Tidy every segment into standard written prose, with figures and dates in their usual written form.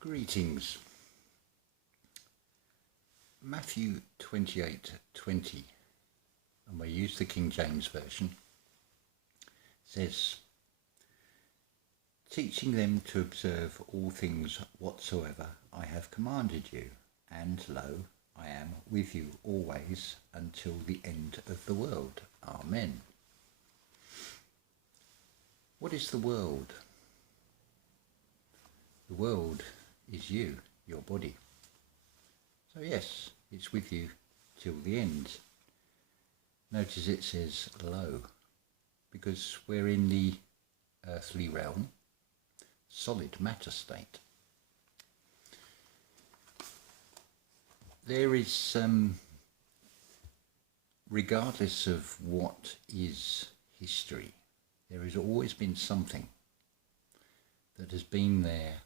Greetings. Matthew 28:20, and we use the King James Version, says, teaching them to observe all things whatsoever I have commanded you, and lo, I am with you always until the end of the world. Amen. What is the world? The world is you, your body. So yes, it's with you till the end. Notice it says lo, because we're in the earthly realm, solid matter state. There is, regardless of what is history, there has always been something that has been there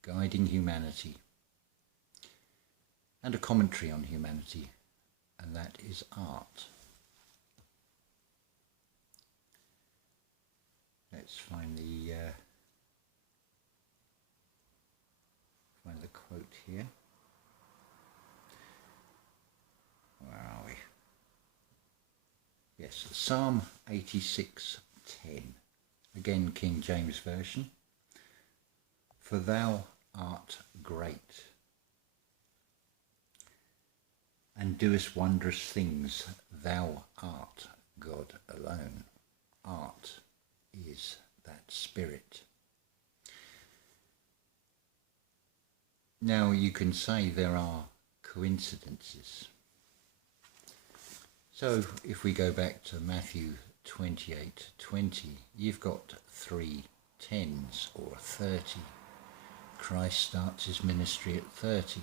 guiding humanity and a commentary on humanity, and that is art. Let's find the quote here. Where are we? Yes, Psalm 86:10. Again, King James Version. For thou art great, and doest wondrous things. Thou art God alone. Art is that spirit. Now you can say there are coincidences. So if we go back to Matthew 28:20, you've got 3 10s or 30. Christ starts his ministry at 30.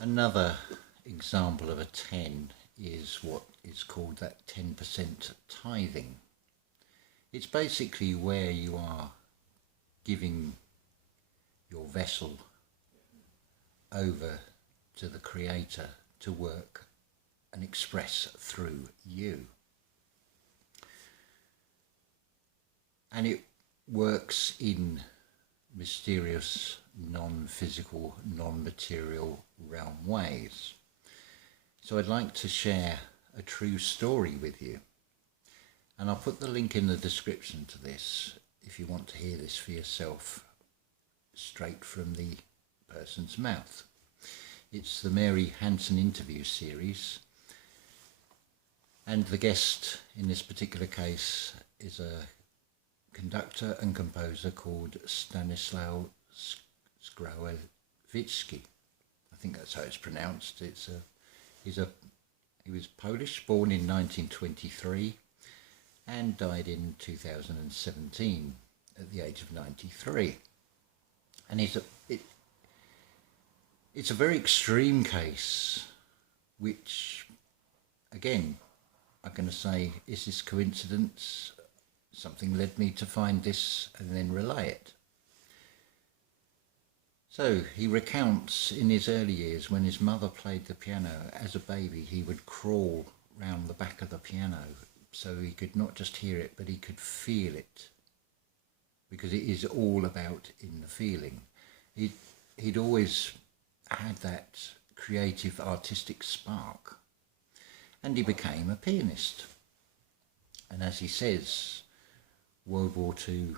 Another example of a 10 is what is called that 10% tithing. It's basically where you are giving your vessel over to the Creator to work and express through you. And it works in mysterious, non-physical, non-material realm ways. So I'd like to share a true story with you, and I'll put the link in the description to this if you want to hear this for yourself straight from the person's mouth. It's the Mary Hanson interview series, and the guest in this particular case is a conductor and composer called Stanislaw Skrowaczewski. I think that's how it's pronounced. He was Polish, born in 1923 and died in 2017 at the age of 93. And it's a very extreme case, which, again, I'm going to say, is this coincidence? Something led me to find this and then relay it. So he recounts in his early years when his mother played the piano. As a baby, he would crawl round the back of the piano so he could not just hear it, but he could feel it, because it is all about in the feeling. He'd always had that creative, artistic spark, and he became a pianist. And as he says, World War II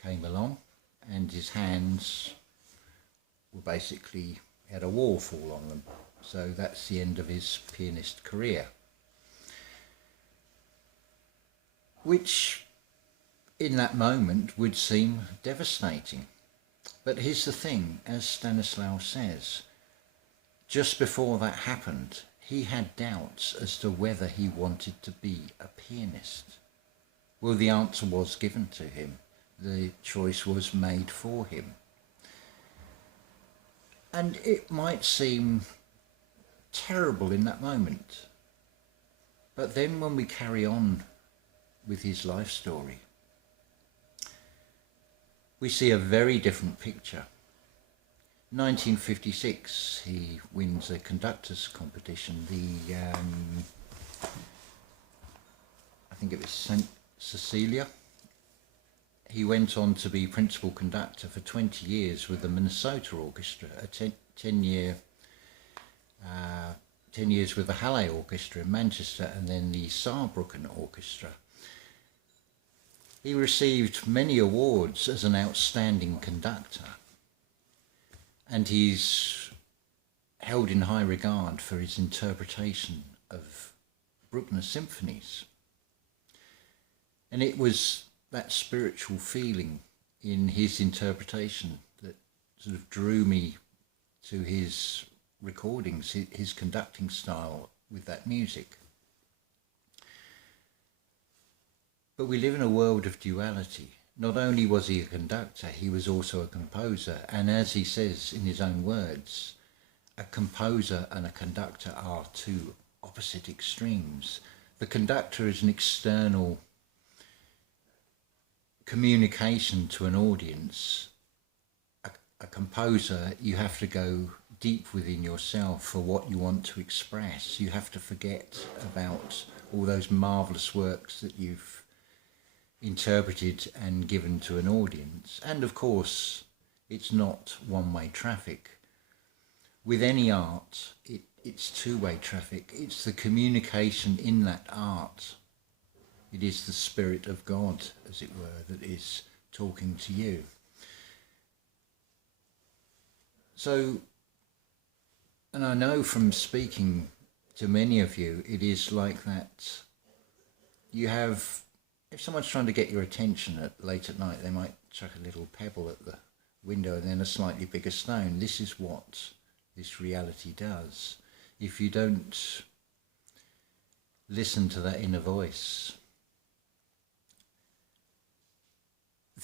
came along and his hands were basically, had a wall fall on them. So that's the end of his pianist career, which in that moment would seem devastating. But here's the thing, as Stanislaw says, just before that happened, he had doubts as to whether he wanted to be a pianist. Well, the answer was given to him. The choice was made for him. And it might seem terrible in that moment. But then when we carry on with his life story, we see a very different picture. 1956, he wins a conductor's competition. I think it was St. Cecilia he went on to be principal conductor for 20 years with the Minnesota Orchestra, a 10 years with the Halle Orchestra in Manchester, and then the Saarbrücken Orchestra. He received many awards as an outstanding conductor, and he's held in high regard for his interpretation of Bruckner symphonies. And it was that spiritual feeling in his interpretation that sort of drew me to his recordings, his conducting style with that music. But we live in a world of duality. Not only was he a conductor, he was also a composer. And as he says in his own words, a composer and a conductor are two opposite extremes. The conductor is an external communication to an audience. A composer, you have to go deep within yourself for what you want to express. You have to forget about all those marvellous works that you've interpreted and given to an audience. And of course, it's not one-way traffic. With any art, it's two-way traffic. It's the communication in that art. It is the Spirit of God, as it were, that is talking to you. So, and I know from speaking to many of you, it is like that. You have, if someone's trying to get your attention late at night, they might chuck a little pebble at the window and then a slightly bigger stone. This is what this reality does. If you don't listen to that inner voice,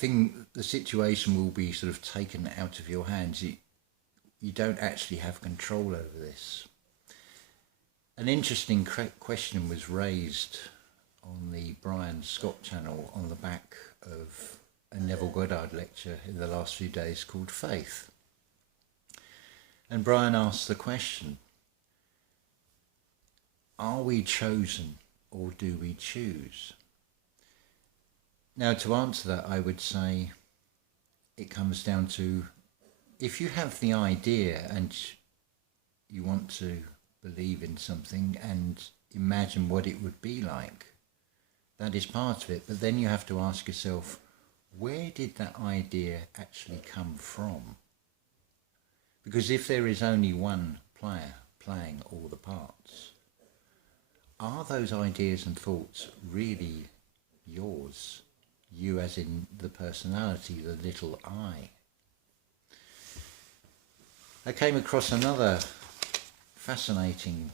the situation will be sort of taken out of your hands. You don't actually have control over this. An interesting question was raised on the Brian Scott channel on the back of a Neville Goddard lecture in the last few days called Faith. And Brian asked the question, are we chosen or do we choose? Now, to answer that, I would say it comes down to, if you have the idea and you want to believe in something and imagine what it would be like, that is part of it. But then you have to ask yourself, where did that idea actually come from? Because if there is only one player playing all the parts, are those ideas and thoughts really yours? You as in the personality, the little I. I came across another fascinating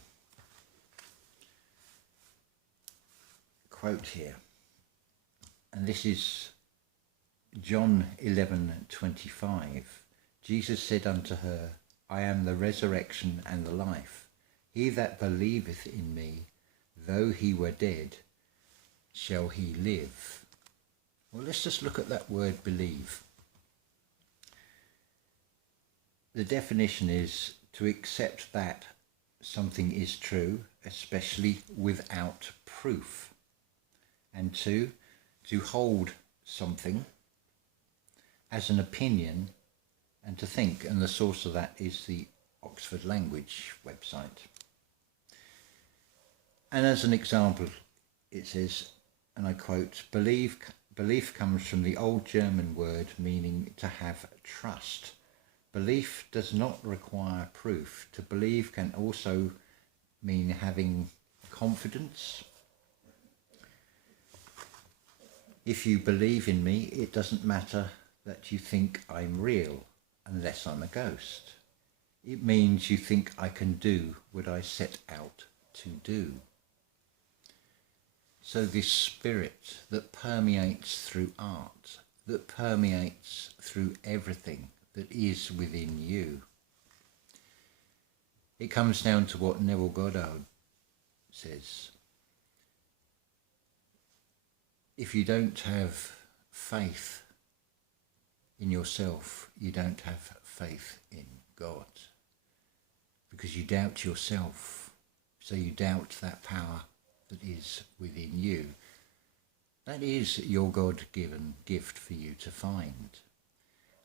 quote here, and this is John 11:25. Jesus said unto her, I am the resurrection and the life. He that believeth in me, though he were dead, shall he live. Well, let's just look at that word believe. The definition is to accept that something is true, especially without proof. And two, to hold something as an opinion and to think. And the source of that is the Oxford Language website. And as an example, it says, and I quote, Belief comes from the old German word meaning to have trust. Belief does not require proof. To believe can also mean having confidence. If you believe in me, it doesn't matter that you think I'm real, unless I'm a ghost. It means you think I can do what I set out to do. So this spirit that permeates through art, that permeates through everything that is within you. It comes down to what Neville Goddard says. If you don't have faith in yourself, you don't have faith in God. Because you doubt yourself, so you doubt that power that is within you. That is your God-given gift for you to find.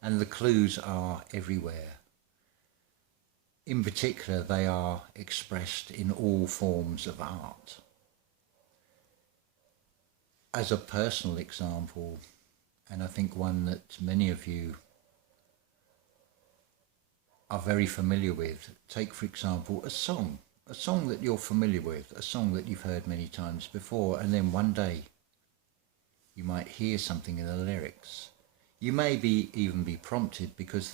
And the clues are everywhere. In particular, they are expressed in all forms of art. As a personal example, and I think one that many of you are very familiar with, take for example a song that you're familiar with, a song that you've heard many times before, and then one day you might hear something in the lyrics. You may even be prompted because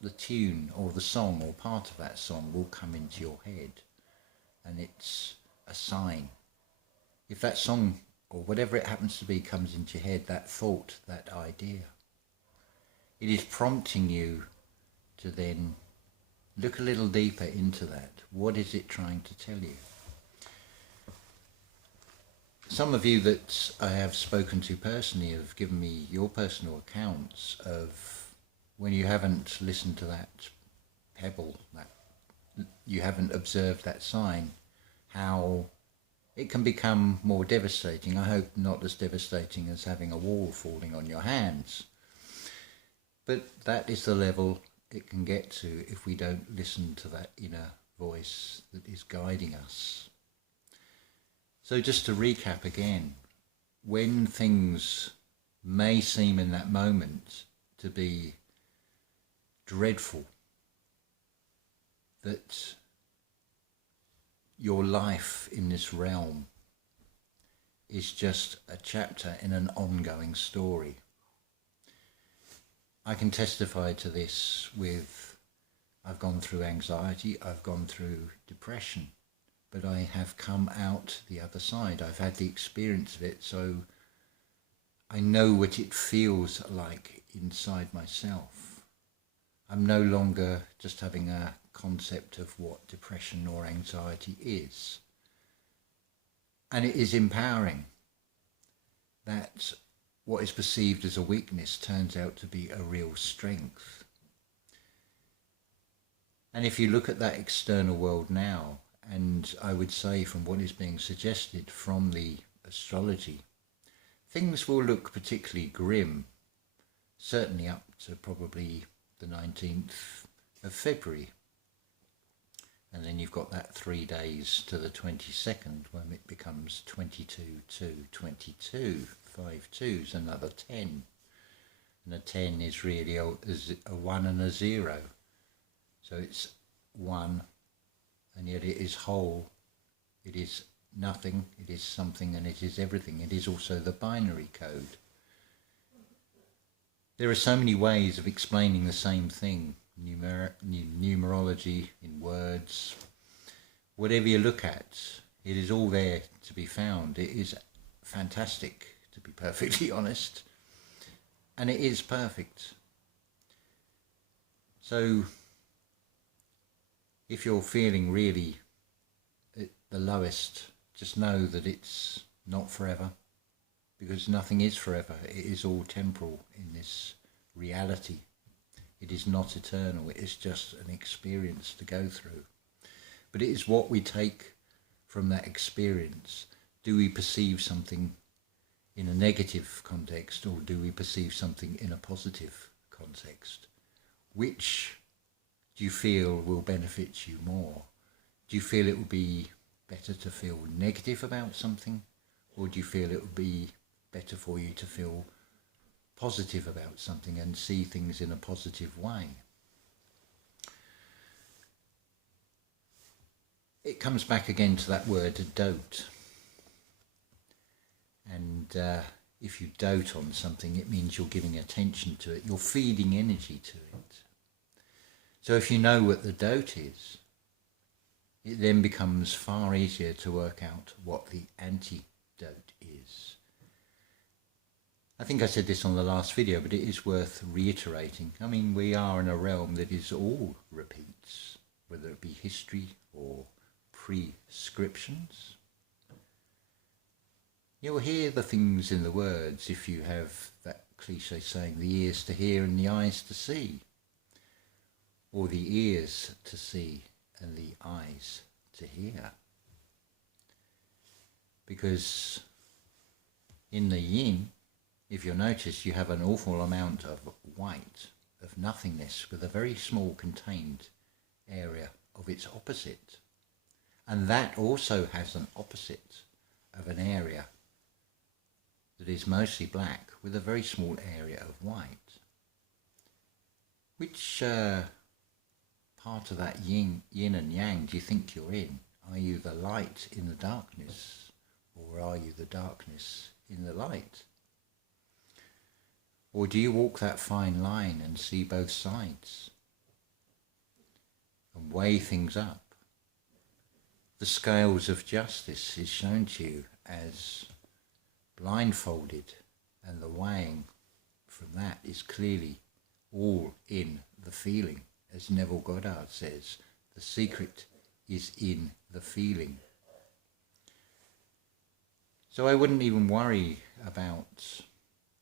the tune or the song or part of that song will come into your head, and it's a sign. If that song or whatever it happens to be comes into your head, that thought, that idea, it is prompting you to then look a little deeper into that. What is it trying to tell you? Some of you that I have spoken to personally have given me your personal accounts of when you haven't listened to that pebble, that you haven't observed that sign, how it can become more devastating. I hope not as devastating as having a wall falling on your hands. But that is the level it can get to if we don't listen to that inner voice that is guiding us. So just to recap again, when things may seem in that moment to be dreadful, that your life in this realm is just a chapter in an ongoing story. I can testify to this with, I've gone through anxiety, I've gone through depression, but I have come out the other side. I've had the experience of it, so I know what it feels like inside myself. I'm no longer just having a concept of what depression or anxiety is. And it is empowering that what is perceived as a weakness turns out to be a real strength. And if you look at that external world now, and I would say from what is being suggested from the astrology, things will look particularly grim, certainly up to probably the 19th of February. And then you've got that 3 days to the 22nd when it becomes 22, 2, 22, 5 2's, another 10. And a 10 is really a 1 and a 0. So it's 1, and yet it is whole, it is nothing, it is something, and it is everything. It is also the binary code. There are so many ways of explaining the same thing, numerology, in words, whatever you look at, it is all there to be found. It is fantastic, to be perfectly honest, and it is perfect. So if you're feeling really at the lowest, just know that it's not forever, because nothing is forever. It is all temporal in this reality. It is not eternal. It is just an experience to go through. But it is what we take from that experience. Do we perceive something in a negative context, or do we perceive something in a positive context? Which do you feel will benefit you more? Do you feel it would be better to feel negative about something, or do you feel it would be better for you to feel positive about something and see things in a positive way? It comes back again to that word dote. And if you dote on something, it means you're giving attention to it, you're feeding energy to it. So if you know what the dote is, it then becomes far easier to work out what the antidote is. I think I said this on the last video, but it is worth reiterating. I mean, we are in a realm that is all repeats, whether it be history or prescriptions. You'll hear the things in the words if you have that cliche saying, the ears to hear and the eyes to see, or the ears to see and the eyes to hear. Because In the yin, if you'll notice, you have an awful amount of white, of nothingness, with a very small contained area of its opposite. And that also has an opposite of an area that is mostly black with a very small area of white. Which part of that yin and yang do you think you're in? Are you the light in the darkness, or are you the darkness in the light? Or do you walk that fine line and see both sides and weigh things up? The scales of justice is shown to you as blindfolded, and the weighing from that is clearly all in the feeling. As Neville Goddard says, the secret is in the feeling. So I wouldn't even worry about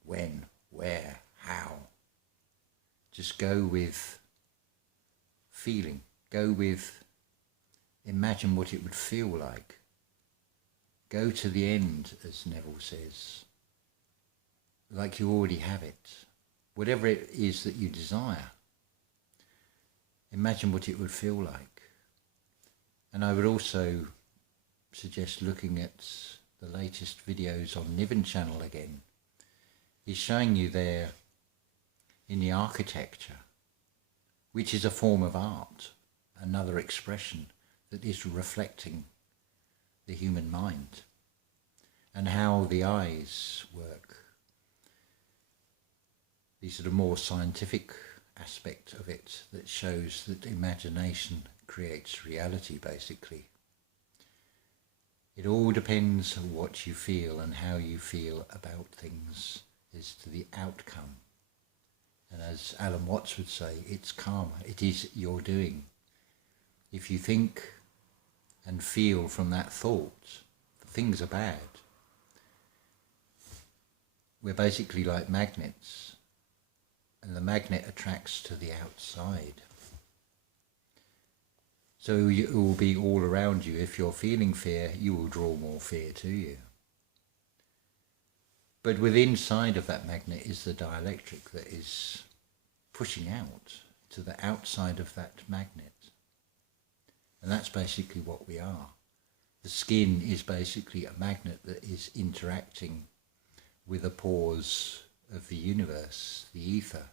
when, where, how. Just go with feeling. Go with imagine what it would feel like. Go to the end, as Neville says, like you already have it. Whatever it is that you desire, imagine what it would feel like. And I would also suggest looking at the latest videos on Niven channel again. He's showing you there in the architecture, which is a form of art, another expression that is reflecting the human mind, and how the eyes work. These are the more scientific aspect of it that shows that imagination creates reality, basically. It all depends on what you feel and how you feel about things as to the outcome. And as Alan Watts would say, it's karma. It is your doing. If you think and feel from that thought that things are bad, we're basically like magnets, and the magnet attracts to the outside. So it will be all around you. If you're feeling fear, you will draw more fear to you. But within inside of that magnet is the dielectric that is pushing out to the outside of that magnet. And that's basically what we are. The skin is basically a magnet that is interacting with the pores of the universe, the ether.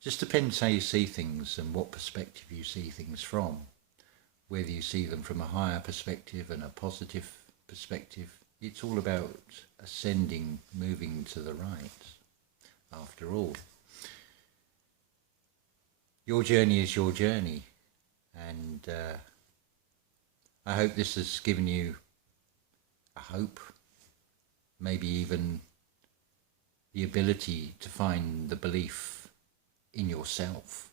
Just depends how you see things and what perspective you see things from. Whether you see them from a higher perspective and a positive perspective. It's all about ascending, moving to the right, after all. Your journey is your journey, and I hope this has given you a hope, maybe even the ability to find the belief in yourself,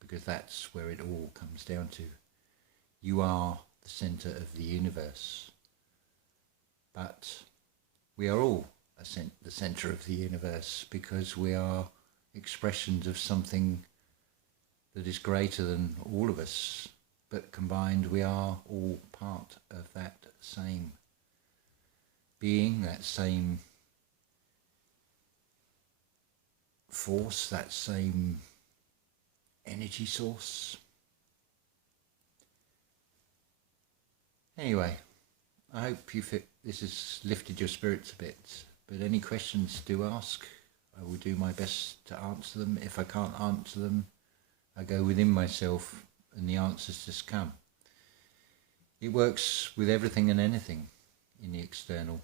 because that's where it all comes down to. You are the centre of the universe, but we are all the centre of the universe because we are expressions of something that is greater than all of us, but combined we are all part of that same being, that same force, that same energy source. Anyway, I hope this has lifted your spirits a bit, but any questions do ask. I will do my best to answer them. If I can't answer them, I go within myself and the answers just come. It works with everything and anything in the external,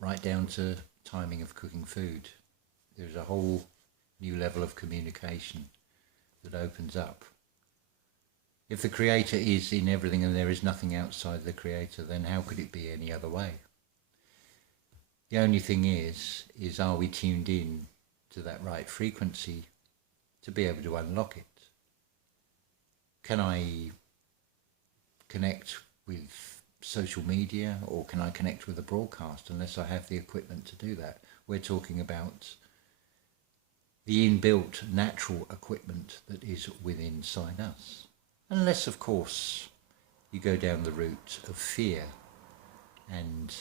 right down to timing of cooking food. There's a whole new level of communication that opens up. If the Creator is in everything and there is nothing outside the Creator, then how could it be any other way? The only thing is are we tuned in to that right frequency to be able to unlock it? Can I connect with social media, or can I connect with a broadcast unless I have the equipment to do that? We're talking about the inbuilt natural equipment that is within inside us. Unless, of course, you go down the route of fear, and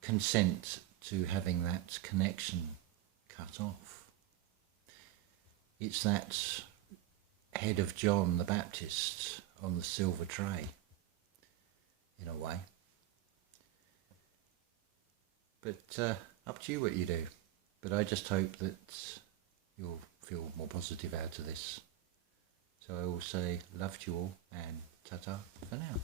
consent to having that connection cut off. It's that head of John the Baptist on the silver tray, in a way. But up to you what you do. But I just hope that you'll feel more positive out of this. So I will say love to you all and ta-ta for now.